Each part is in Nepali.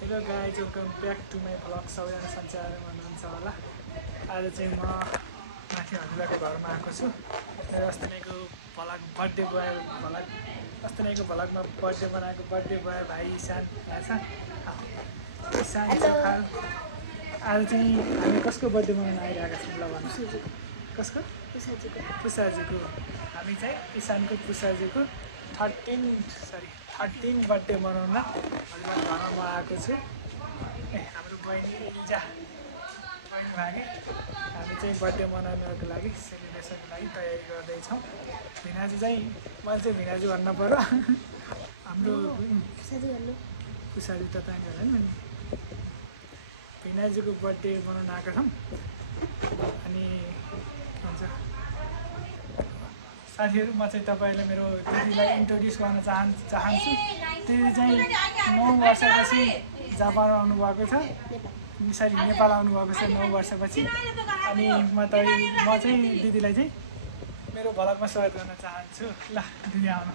Hello guys, welcome back to my vlog. सबैजना सञ्चारमा हुनुहुन्छ होला। आज चाहिँ म माथि हजुरको घरमा आएको छु। मेरो अस्तिको भ्लग बर्थडे बोय भ्लग अस्तिको भ्लगमा बर्थडे बनाएको बर्थडे बोय भाइ ईशान ईशान चोखाल। आज चाहिँ हामी कसको बर्थडे मनाउन आइरहेका छौँ ल भन्नुहोस्। कसको? पुसाजीको। हामी चाहिँ ईशानको पुसाजीको 13 बर्थडे मनाउन हजुरको घरमा म आएको छु। हाम्रो बहिनी लिजा बहिनी भागे हामी चाहिँ बर्थडे मनाउनको लागि सेलिब्रेसनको लागि तयारी गर्दैछौँ। भिनाजु चाहिँ मैले चाहिँ भिनाजु भन्न पर्यो। हाम्रो पुसाजी त तपाईँ होला नि। भिनाजुको बर्थडे मनाउन आएको छौँ। अनि भन्छ साथीहरू, म चाहिँ तपाईँलाई मेरो दिदीलाई इन्ट्रोड्युस गर्न चाहन्छु। दिदी चाहिँ 9 वर्षपछि जापान आउनुभएको छ। सरी, नेपाल आउनुभएको छ 9 वर्षपछि। अनि म चाहिँ दिदीलाई चाहिँ मेरो भ्लगमा स्वागत गर्न चाहन्छु। ल दिदी आउनु।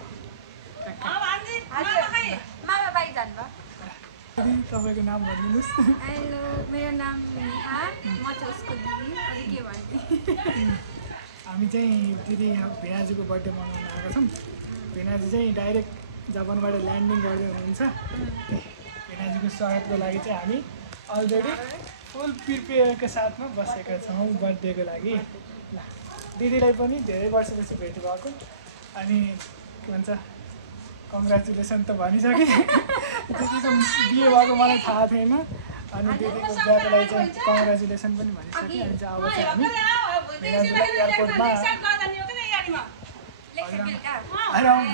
दिदी तपाईँको नाम भनिदिनुहोस्। हेलो, मेरो नाम नेहा, म चाहिँ उसको दिदी। अनि के भन्ने? हामी चाहिँ दिदी भिनाजुको बर्थडे मनाउन आएका छौँ। भिनाजु चाहिँ डाइरेक्ट जापानबाट ल्यान्डिङ गर्दै हुनुहुन्छ। भिनाजुको स्वागतको लागि चाहिँ हामी अलरेडी फुल प्रिपेयरको साथमा बसेका छौँ बर्थडेको लागि। ल दिदीलाई पनि धेरै वर्षपछि भेट भएको। अनि के भन्छ, कङ्ग्रेचुलेसन त भनिसकेँ। दिदीको बिहे भएको मलाई थाहा थिएन। अनि दिदीको बिहाको लागि चाहिँ कङ्ग्रेचुलेसन पनि भनिसकेँ। अनि चाहिँ अब चाहिँ हामी भिनाजुलाई एयरपोर्टमा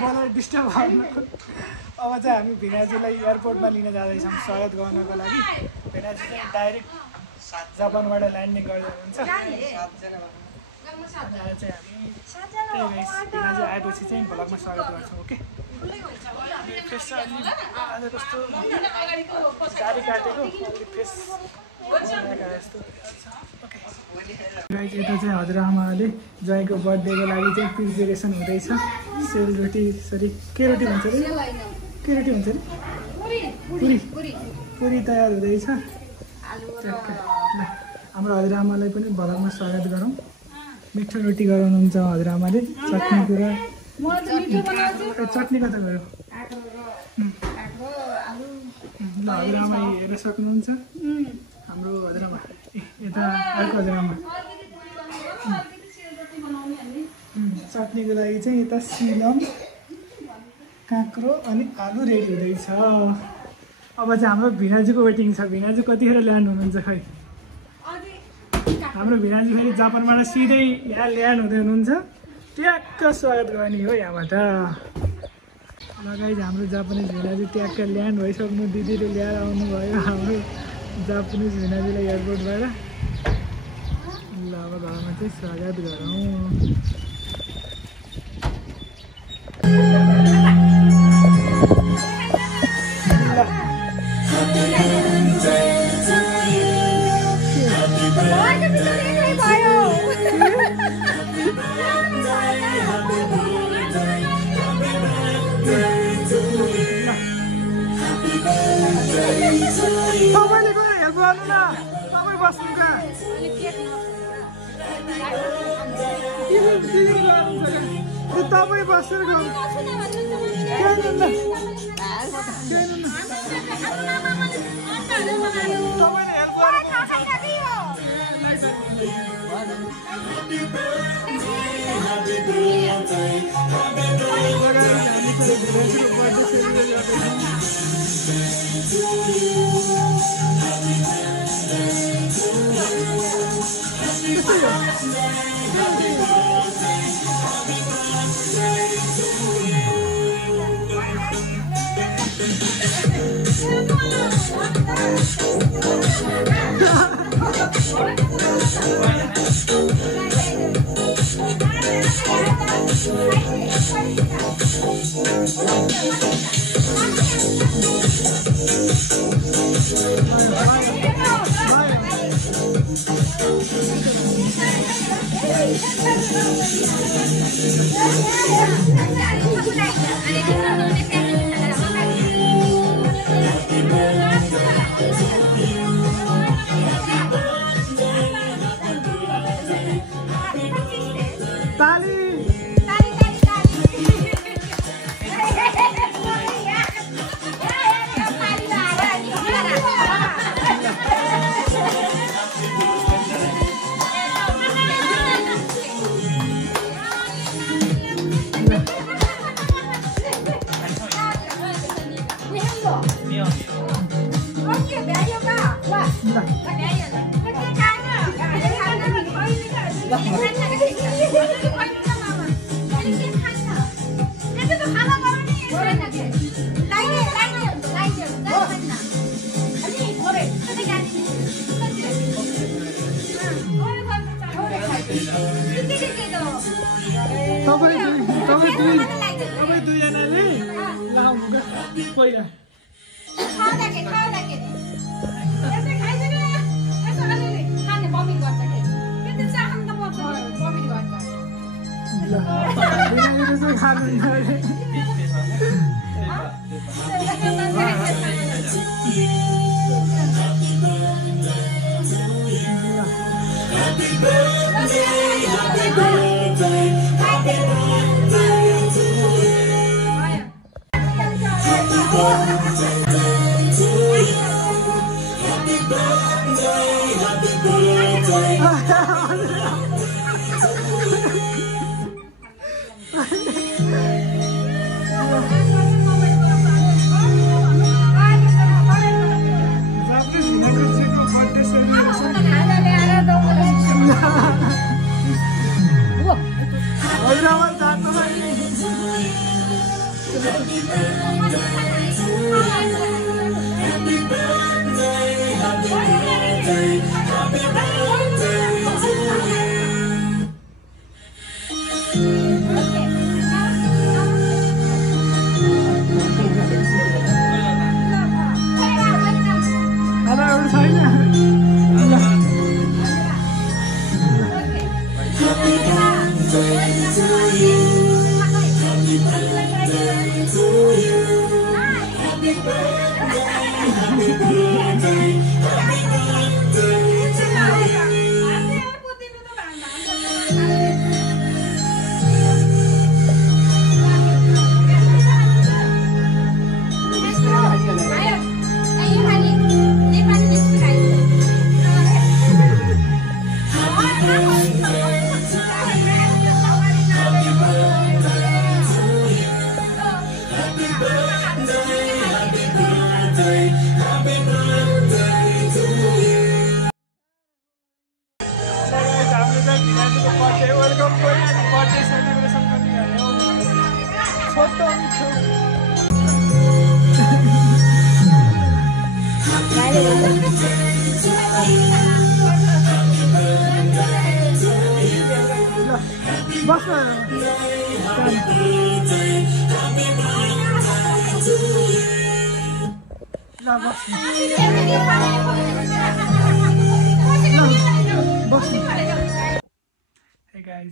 बोलाइ डिस्टर्ब गर्नु। अब चाहिँ हामी भिनाजुलाई एयरपोर्टमा लिन जाँदैछौँ स्वागत गर्नको लागि। भिनाजु चाहिँ डाइरेक्ट जापानबाट ल्यान्डिङ गर्दै हुनुहुन्छ। अनि आज चाहिँ हामी भिनाजु आएपछि चाहिँ भ्लगमा स्वागत गर्छौँ। ओके। फेस चाहिँ अलि आज कस्तो गाडी काटेको अलि फेस जस्तो। गाइस, यता चाहिँ हजुरआमाले ज्वाइँको बर्थडेको लागि चाहिँ प्रिपेरेसन हुँदैछ। सेलरोटी, सरी के रोटी भन्छ अरे? के रोटी भन्छ अरे? पुरी तयार हुँदैछ। हाम्रो हजुरआमालाई पनि भ्लगमा स्वागत गरौँ। मिठो रोटी गराउनुहुन्छ हजुरआमाले। चटनी कुरा चटनी कता गयो? ल हजुरआमा हेरेर सक्नुहुन्छ। हाम्रो हजुरआमा यता अर्को हजुरआमा चटनीको लागि चाहिँ यता सिलम, काँक्रो अनि आलु रेडी हुँदैछ। अब चाहिँ हाम्रो भिनाजुको वेटिङ छ। भिनाजु कतिखेर ल्यान्ड हुनुहुन्छ खै? हाम्रो भिनाजु फेरि जापानबाट सिधै यहाँ ल्यान्ड हुँदै हुनुहुन्छ। ट्याक्क स्वागत गर्ने हो यहाँबाट। लगाइ हाम्रो जापानिज भिनाजु ट्याक्क ल्यान्ड भइसक्नु। दिदीले ल्याएर आउनुभयो हाम्रो जापानिज भिनाजुलाई एयरपोर्टबाट। ल अब घरमा चाहिँ स्वागत गरौँ। तपाईँले गएर हेल्प गर्नु न। तपाईँ बस्नु कहाँ? तपाईँ बसेर गर्नु। तपाईँ दुईजनाले लाउनु पहिला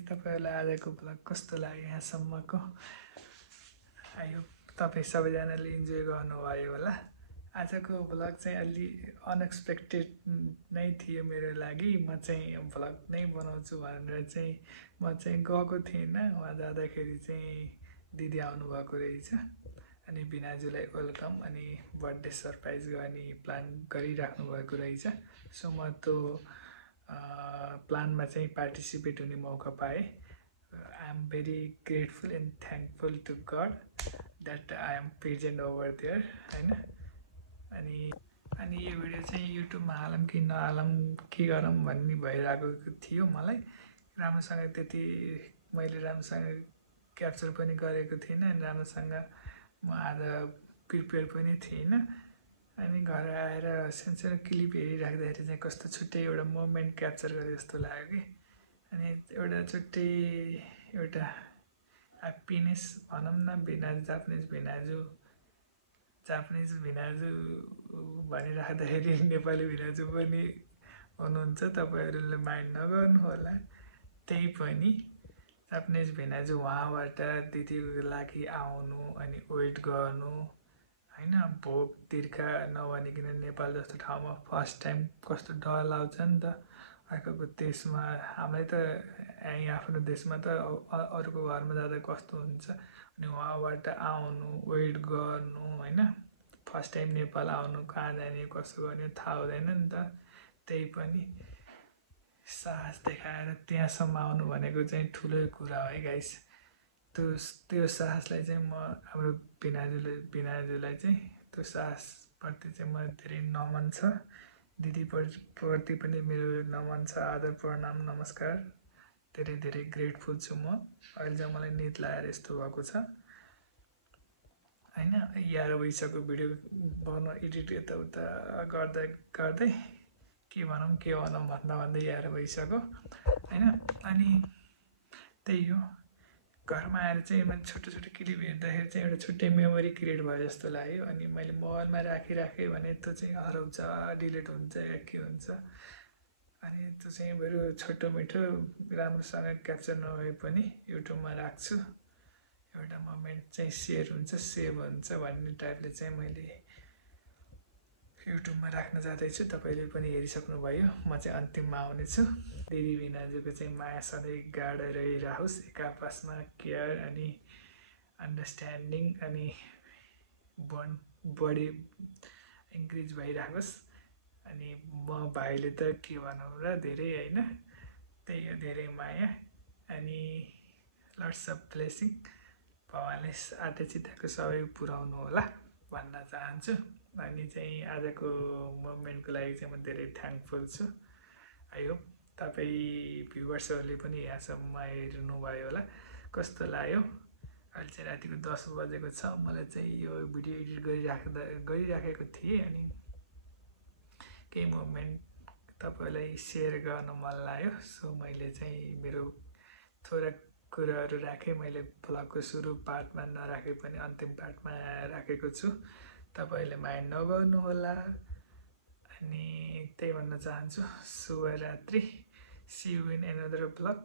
तपाईँहरूलाई आजको ब्लग कस्तो लाग्यो यहाँसम्मको आई होप तपाईँ सबैजनाले इन्जोय गर्नुभयो होला। आजको ब्लग चाहिँ अलि अनएक्सपेक्टेड नै थियो मेरो लागि। म चाहिँ ब्लग नै बनाउँछु भनेर चाहिँ म चाहिँ गएको थिइनँ। उहाँ जाँदाखेरि चाहिँ दिदी आउनुभएको रहेछ अनि बिनाजुलाई वेलकम अनि बर्थडे सरप्राइज गर्ने प्लान गरिराख्नु भएको रहेछ। सो म त्यो प्लानमा चाहिँ पार्टिसिपेट हुने मौका पाएँ। I am very grateful and thankful to God that I am present over there होइन। अनि यो भिडियो चाहिँ युट्युबमा हालौँ कि नहालौँ के गरौँ भन्ने भइरहेको थियो। मलाई राम्रोसँग त्यति मैले राम्रोसँग क्याप्चर पनि गरेको थिइनँ अनि राम्रोसँग म आज प्रिपेयर पनि थिइनँ। अनि घर आएर सानो क्लिप हेरिराख्दाखेरि चाहिँ कस्तो छुट्टै एउटा मोमेन्ट क्याप्चर गरे जस्तो लाग्यो कि। अनि एउटा छुट्टै एउटा ह्याप्पिनेस भनौँ न। जापानिज भिनाजु भनिराख्दाखेरि नेपाली भिनाजु पनि हुनुहुन्छ, तपाईँहरूले माइन्ड नगर्नु होला। त्यही पनि जापानिज भिनाजु उहाँबाट दिदीको लागि आउनु अनि वेट गर्नु होइन। भोक तिर्खा नभनिकन नेपाल जस्तो ठाउँमा फर्स्ट टाइम कस्तो डर लाग्छ नि त। अर्काको देशमा हामीलाई त यहीँ आफ्नो देशमा त अरूको घरमा जाँदा कस्तो हुन्छ अनि उहाँबाट आउनु वेट गर्नु होइन। फर्स्ट टाइम नेपाल आउनु कहाँ जाने कसो गर्ने थाहा हुँदैन नि त। त्यही पनि साहस देखाएर त्यहाँसम्म आउनु भनेको चाहिँ ठुलो कुरा हो है गाइस। त्यो साहसलाई चाहिँ म हाम्रो बिनाजुलाई चाहिँ त्यो साहसप्रति चाहिँ मलाई धेरै नमन छ। दिदीप्रति पनि मेरो नमन छ, आदर प्रणाम नमस्कार। धेरै धेरै ग्रेटफुल छु म। अहिले चाहिँ मलाई निद लागेर यस्तो भएको छ होइन। 11 भइसक्यो, भिडियो बनाउन एडिट यताउता गर्दै गर्दै के भनौँ भन्दा भन्दै 11 भइसक्यो होइन। अनि त्यही हो, घरमा आएर चाहिँ मैले छोटो छोटो क्लिप हेर्दाखेरि चाहिँ एउटा छुट्टै मेमोरी क्रिएट भयो जस्तो लाग्यो। अनि मैले मोबाइलमा राखेँ भने त्यो चाहिँ हराउँछ, डिलिट हुन्छ या के हुन्छ। अनि त्यो चाहिँ बरु छोटो मिठो राम्रोसँग क्याप्चर नभए पनि युट्युबमा राख्छु। एउटा मोमेन्ट चाहिँ सेयर हुन्छ, सेभ हुन्छ भन्ने टाइपले चाहिँ मैले युट्युबमा राख्न जाँदैछु। तपाईँले पनि हेरिसक्नुभयो। म चाहिँ अन्तिममा आउनेछु। दिदी भिनाजुको चाहिँ माया सधैँ गाढा रहिरहोस्, एक आपसमा केयर अनि अन्डरस्ट्यान्डिङ अनि बन्ड बढी इन्क्रिज भइराखोस्। अनि म भाइले त के भनौँ र, धेरै होइन, त्यही हो, धेरै माया अनि लट्स अफ ब्लेसिङ। भगवान्ले आँटा चिताको सबै पुऱ्याउनु होला भन्न चाहन्छु। अनि चाहिँ आजको मोमेन्टको लागि चाहिँ म धेरै थ्याङ्कफुल छु। आई होप तपाईँ भ्युवर्सहरूले पनि यहाँसम्म हेर्नुभयो होला। कस्तो लाग्यो? अहिले चाहिँ रातिको 10 बजेको छ। मलाई चाहिँ यो भिडियो एडिट गरिराखेको थिएँ। अनि केही मोमेन्ट तपाईँलाई सेयर गर्न मन लाग्यो। सो मैले चाहिँ मेरो थोरै कुराहरू राखेँ। मैले भ्लगको सुरु पार्टमा नराखे पनि अन्तिम पार्टमा राखेको छु। तपाईँले माइन्ड नगर्नु होला। अनि त्यही भन्न चाहन्छु, शुभरात्रि। See you in another vlog.